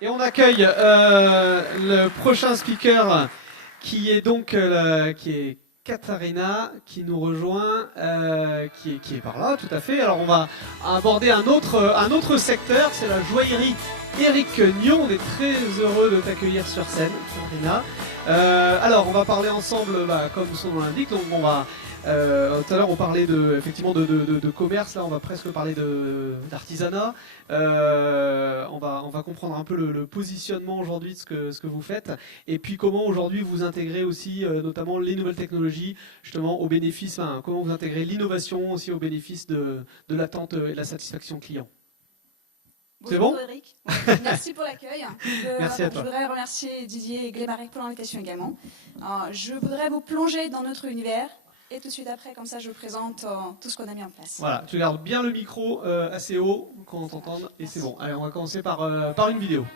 Et on accueille le prochain speaker qui est donc qui est Katharina qui nous rejoint, qui est par là tout à fait. Alors on va aborder un autre secteur, c'est la joaillerie Éric Nion. On est très heureux de t'accueillir sur scène, Katharina. Alors on va parler ensemble, comme son nom l'indique, donc on va tout à l'heure, on parlait effectivement de commerce. Là, on va presque parler d'artisanat. On va comprendre un peu le positionnement aujourd'hui de ce que vous faites. Et puis, comment aujourd'hui vous intégrez aussi, notamment les nouvelles technologies, justement, au bénéfice, comment vous intégrez l'innovation aussi au bénéfice de l'attente et de la satisfaction client. C'est Bonjour bon? Eric, merci pour l'accueil. Merci à toi. Je voudrais remercier Didier et Glémarec pour l'invitation également. Je voudrais vous plonger dans notre univers et tout de suite après, comme ça, je vous présente tout ce qu'on a mis en place. Voilà, tu gardes bien le micro assez haut, qu'on t'entende, et c'est bon. Allez, on va commencer par une vidéo.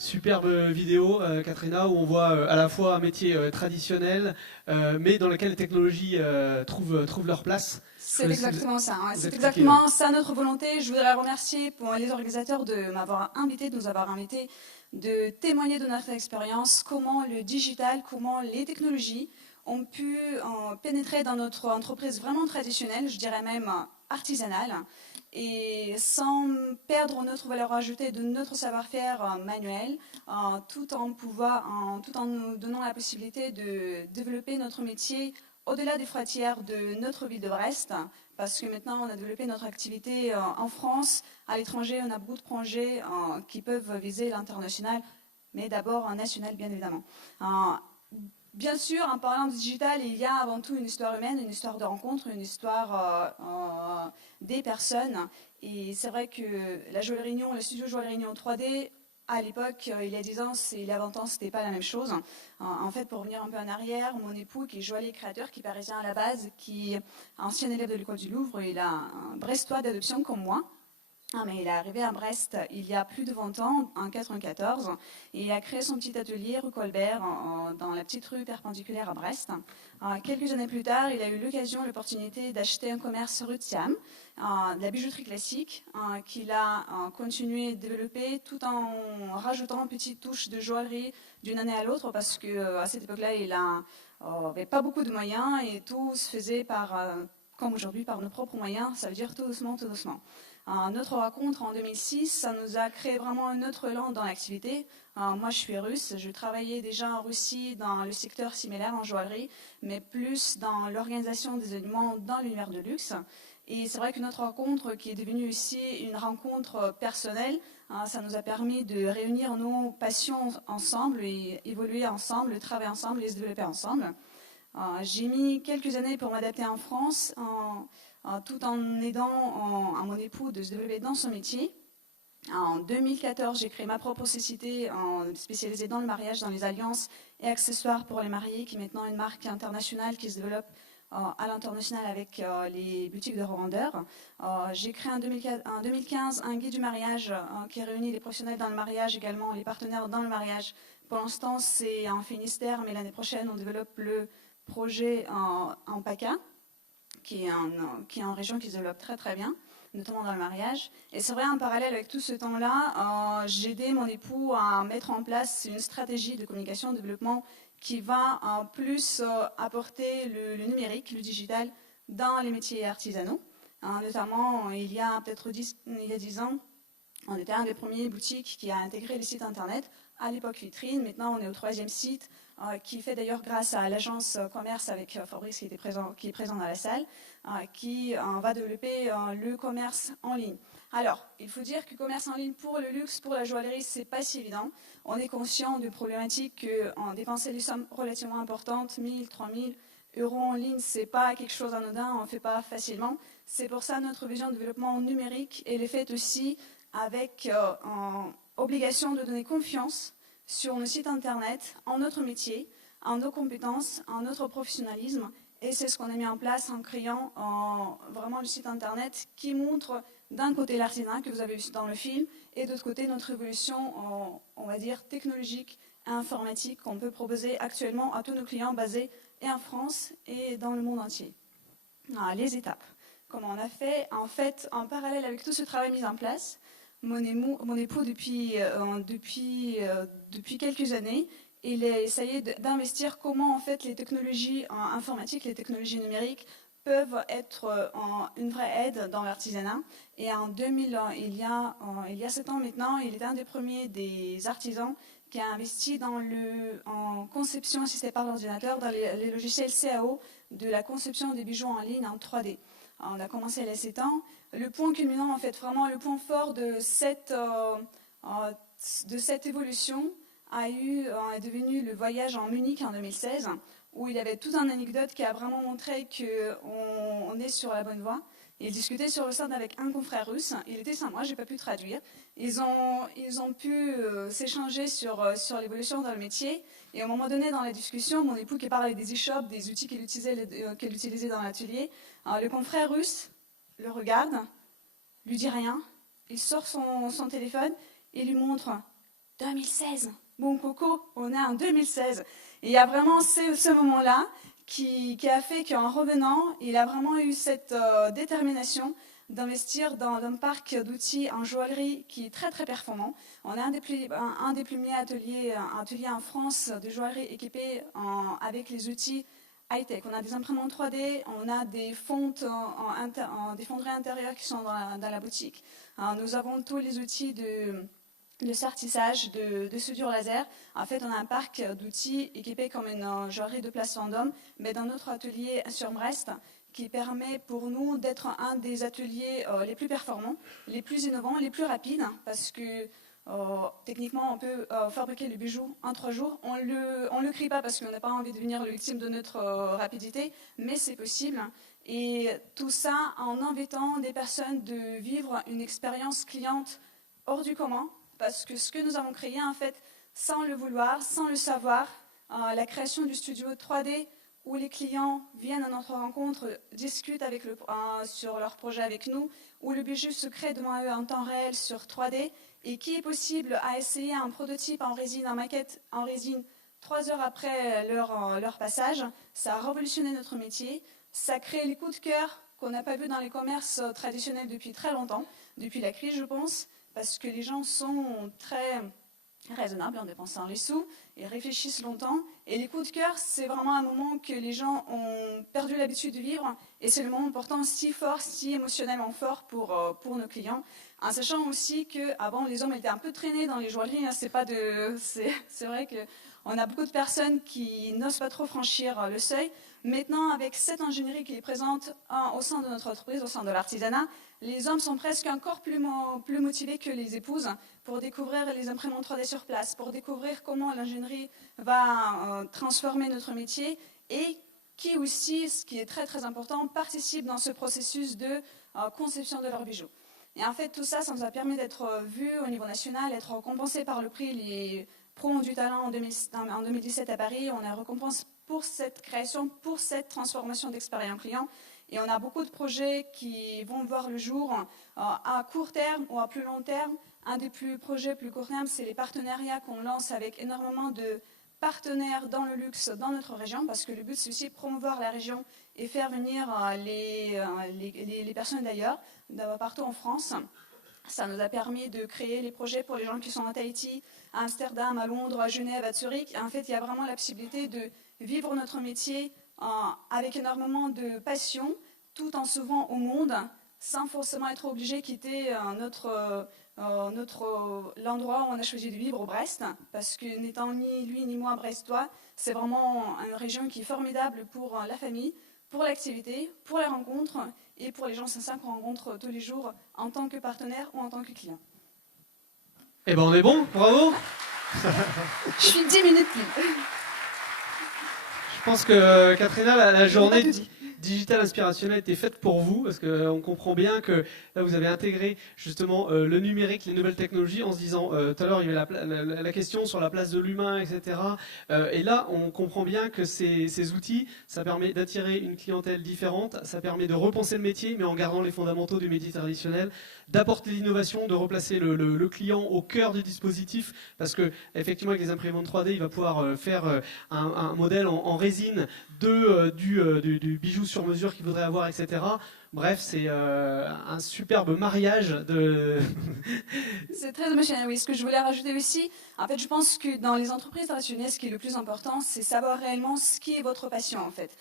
Superbe vidéo, Katrina, où on voit à la fois un métier traditionnel, mais dans lequel les technologies trouvent leur place. C'est exactement ça. C'est exactement ça notre volonté. Je voudrais remercier pour les organisateurs de m'avoir invité, de nous avoir invités, de témoigner de notre expérience, comment le digital, comment les technologies ont pu pénétrer dans notre entreprise vraiment traditionnelle, je dirais même artisanale, et sans perdre notre valeur ajoutée de notre savoir-faire manuel, tout en nous donnant la possibilité de développer notre métier au-delà des frontières de notre ville de Brest, parce que maintenant on a développé notre activité en France, à l'étranger, on a beaucoup de projets qui peuvent viser l'international, mais d'abord national bien évidemment. Bien sûr, en parlant du digital, il y a avant tout une histoire humaine, une histoire de rencontre, une histoire des personnes. Et c'est vrai que la Joaillerie Réunion, le studio Joaillerie Réunion 3D, à l'époque, il y a 10 ans et il y a 20 ans, ce n'était pas la même chose. En fait, pour revenir un peu en arrière, mon époux, qui est joaillier créateur, qui est parisien à la base, qui est ancien élève de l'école du Louvre, il a un Brestois d'adoption comme moi. Mais il est arrivé à Brest il y a plus de 20 ans, en 1994, et il a créé son petit atelier rue Colbert, dans la petite rue perpendiculaire à Brest. Quelques années plus tard, il a eu l'opportunité d'acheter un commerce rue de Siam, de la bijouterie classique, qu'il a continué de développer tout en rajoutant une petite touche de joaillerie d'une année à l'autre, parce qu'à cette époque-là, il n'avait pas beaucoup de moyens et tout se faisait par comme aujourd'hui, par nos propres moyens, ça veut dire tout doucement, tout doucement. Notre rencontre en 2006, ça nous a créé vraiment un autre élan dans l'activité. Moi, je suis russe, je travaillais déjà en Russie dans le secteur similaire en joaillerie, mais plus dans l'organisation des événements dans l'univers de luxe. Et c'est vrai que notre rencontre, qui est devenue aussi une rencontre personnelle, ça nous a permis de réunir nos passions ensemble et évoluer ensemble, travailler ensemble et se développer ensemble. J'ai mis quelques années pour m'adapter en France, tout en aidant à mon époux de se développer dans son métier. En 2014, j'ai créé ma propre société spécialisée dans le mariage, dans les alliances et accessoires pour les mariés, qui est maintenant une marque internationale qui se développe à l'international avec les boutiques de revendeurs. J'ai créé en 2015 un guide du mariage qui réunit les professionnels dans le mariage, également les partenaires dans le mariage. Pour l'instant, c'est en Finistère, mais l'année prochaine, on développe le projet en PACA, qui est en région qui se développe très très bien, notamment dans le mariage. Et c'est vrai, en parallèle avec tout ce temps-là, j'ai aidé mon époux à mettre en place une stratégie de communication, de développement qui va plus apporter le numérique, le digital, dans les métiers artisanaux. Notamment, il y a peut-être 10 ans, on était un des premiers boutiques qui a intégré les sites internet. À l'époque vitrine, maintenant on est au 3e site, qui fait d'ailleurs grâce à l'agence commerce avec Fabrice qui est présent dans la salle, qui va développer le commerce en ligne. Alors, il faut dire que le commerce en ligne pour le luxe, pour la joaillerie, c'est pas si évident. On est conscient de problématiques qu'en dépenser des sommes relativement importantes, 1000, 3000 euros en ligne, c'est pas quelque chose d'anodin, on ne fait pas facilement. C'est pour ça notre vision de développement numérique, elle est faite aussi avec obligation de donner confiance sur nos sites internet, en notre métier, en nos compétences, en notre professionnalisme. Et c'est ce qu'on a mis en place en créant vraiment le site internet qui montre d'un côté l'artisanat que vous avez vu dans le film et de l'autre côté notre évolution, on va dire, technologique et informatique qu'on peut proposer actuellement à tous nos clients basés et en France et dans le monde entier. Les étapes. Comment on a fait? En fait, en parallèle avec tout ce travail mis en place, mon époux depuis quelques années, il a essayé d'investir comment en fait les technologies informatiques, les technologies numériques peuvent être une vraie aide dans l'artisanat. Et en 2000, il y a 7 ans maintenant, il est un des premiers des artisans qui a investi en conception assistée par l'ordinateur, dans les logiciels CAO de la conception des bijoux en ligne en 3D. On a commencé il y a 7 ans. Le point culminant, en fait, vraiment le point fort de cette évolution est devenu le voyage en Munich en 2016, où il y avait toute une anecdote qui a vraiment montré qu'on est sur la bonne voie. Il discutait sur le stand avec un confrère russe. Il était sans moi, j'ai pas pu traduire. Ils ont pu s'échanger sur l'évolution dans le métier. Et à un moment donné, dans la discussion, mon époux qui parlait des e-shops, des outils qu'il utilisait dans l'atelier, le confrère russe le regarde, lui dit rien. Il sort son téléphone et lui montre 2016. Bon coco, on est en 2016. Et il y a vraiment ce moment-là qui a fait qu'en revenant, il a vraiment eu cette détermination d'investir dans un parc d'outils en joaillerie qui est très très performant. On a un des premiers ateliers en France de joaillerie équipés avec les outils high-tech. On a des imprimantes 3D, on a des fontes, des fonderies intérieures qui sont dans la boutique. Nous avons tous les outils de sertissage, de soudure laser. En fait, on a un parc d'outils équipés comme une joaillerie de place Vendôme, mais dans notre atelier sur Brest, qui permet pour nous d'être un des ateliers les plus performants, les plus innovants, les plus rapides, parce que techniquement, on peut fabriquer le bijou en 3 jours. On le crie pas parce qu'on n'a pas envie de devenir le victime de notre rapidité, mais c'est possible. Et tout ça en invitant des personnes de vivre une expérience cliente hors du commun, parce que ce que nous avons créé, en fait, sans le vouloir, sans le savoir, la création du studio 3D, où les clients viennent à notre rencontre, discutent sur leur projet avec nous, où le bijou se crée devant eux en temps réel sur 3D, et qui est possible à essayer un prototype en résine, en maquette en résine, 3 heures après leur passage. Ça a révolutionné notre métier, ça crée les coups de cœur qu'on n'a pas vu dans les commerces traditionnels depuis très longtemps, depuis la crise je pense, parce que les gens sont très raisonnables en dépensant les sous, ils réfléchissent longtemps, Et les coups de cœur, c'est vraiment un moment que les gens ont perdu l'habitude de vivre et c'est le moment pourtant si fort, si émotionnellement fort pour nos clients. En sachant aussi qu'avant, les hommes étaient un peu traînés dans les joailleries. Hein, c'est vrai qu'on a beaucoup de personnes qui n'osent pas trop franchir le seuil. Maintenant, avec cette ingénierie qui est présente au sein de notre entreprise, au sein de l'artisanat, les hommes sont presque encore plus motivés que les épouses pour découvrir les imprimantes 3D sur place, pour découvrir comment l'ingénierie va transformer notre métier et qui aussi, ce qui est très très important, participe dans ce processus de conception de leurs bijoux. Et en fait, tout ça, ça nous a permis d'être vus au niveau national, d'être récompensés par le prix Les Pros du Talent en 2017 à Paris. On est récompensé pour cette création, pour cette transformation d'expérience client. Et on a beaucoup de projets qui vont voir le jour à court terme ou à plus long terme. Un des projets plus court terme, c'est les partenariats qu'on lance avec énormément de partenaires dans le luxe dans notre région, parce que le but, c'est aussi de promouvoir la région et faire venir les personnes d'ailleurs, partout en France. Ça nous a permis de créer les projets pour les gens qui sont à Tahiti, à Amsterdam, à Londres, à Genève, à Zurich. En fait, il y a vraiment la possibilité de vivre notre métier avec énormément de passion, tout en s'ouvrant au monde, sans forcément être obligé de quitter l'endroit où on a choisi de vivre, au Brest, parce que n'étant ni lui ni moi brestois, c'est vraiment une région qui est formidable pour la famille, pour l'activité, pour les rencontres et pour les gens sincères qu'on rencontre tous les jours en tant que partenaire ou en tant que client. Eh ben on est bon, bravo. Je suis 10 minutes plus. Je pense que Katrina, la journée digitale inspirationnelle était faite pour vous, parce qu'on comprend bien que là vous avez intégré justement le numérique, les nouvelles technologies, en se disant, tout à l'heure il y avait la question sur la place de l'humain, etc. Et là on comprend bien que ces outils, ça permet d'attirer une clientèle différente, ça permet de repenser le métier, mais en gardant les fondamentaux du métier traditionnel, d'apporter l'innovation, de replacer le client au cœur du dispositif, parce que effectivement avec les imprimantes 3D, il va pouvoir faire un modèle en résine du bijou sur mesure qu'il voudrait avoir, etc. Bref, c'est un superbe mariage de... C'est très émotionnel, oui. Ce que je voulais rajouter aussi, en fait, je pense que dans les entreprises traditionnelles, ce qui est le plus important, c'est savoir réellement ce qui est votre passion, en fait.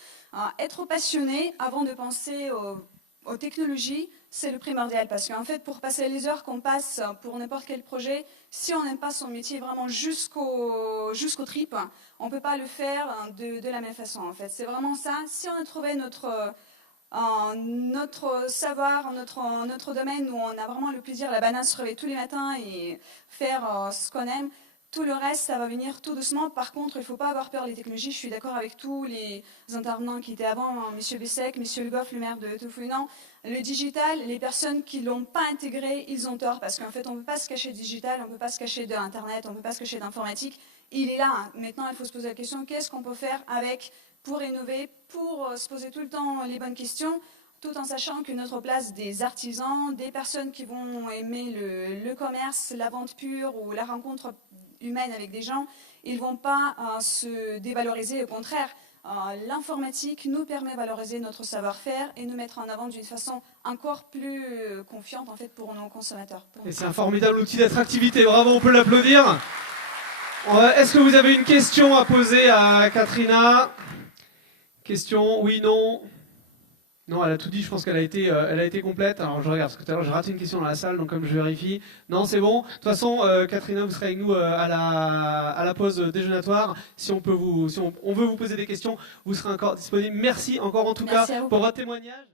Être passionné avant de penser aux technologies, c'est le primordial, parce qu'en fait, pour passer les heures qu'on passe pour n'importe quel projet, si on n'aime pas son métier vraiment jusqu'au tripes, on ne peut pas le faire de la même façon, en fait. C'est vraiment ça. Si on a trouvé notre savoir, notre domaine où on a vraiment le plaisir, la banane, se réveiller tous les matins et faire ce qu'on aime, tout le reste, ça va venir tout doucement. Par contre, il ne faut pas avoir peur des technologies. Je suis d'accord avec tous les intervenants qui étaient avant, M. Bessec, M. Le Goff, le maire de Tofouinan. Le digital, les personnes qui ne l'ont pas intégré, ils ont tort. Parce qu'en fait, on ne peut pas se cacher du digital, on ne peut pas se cacher de l'Internet, on ne peut pas se cacher d'informatique. Il est là. Maintenant, il faut se poser la question, qu'est-ce qu'on peut faire avec pour innover, pour se poser tout le temps les bonnes questions, tout en sachant que notre place des artisans, des personnes qui vont aimer le commerce, la vente pure ou la rencontre humaine avec des gens, ils ne vont pas se dévaloriser, au contraire. L'informatique nous permet de valoriser notre savoir-faire et nous mettre en avant d'une façon encore plus confiante en fait, pour nos consommateurs. Et c'est un formidable outil d'attractivité, bravo, on peut l'applaudir. Est-ce que vous avez une question à poser à Katrina? Question, oui, non? Non, elle a tout dit, je pense qu'elle a été complète. Alors je regarde, parce que tout à l'heure j'ai raté une question dans la salle, donc comme je vérifie. Non, c'est bon. De toute façon, Katrina, vous serez avec nous à la pause déjeunatoire. Si on veut vous poser des questions, vous serez encore disponible. Merci encore en tout cas pour votre témoignage.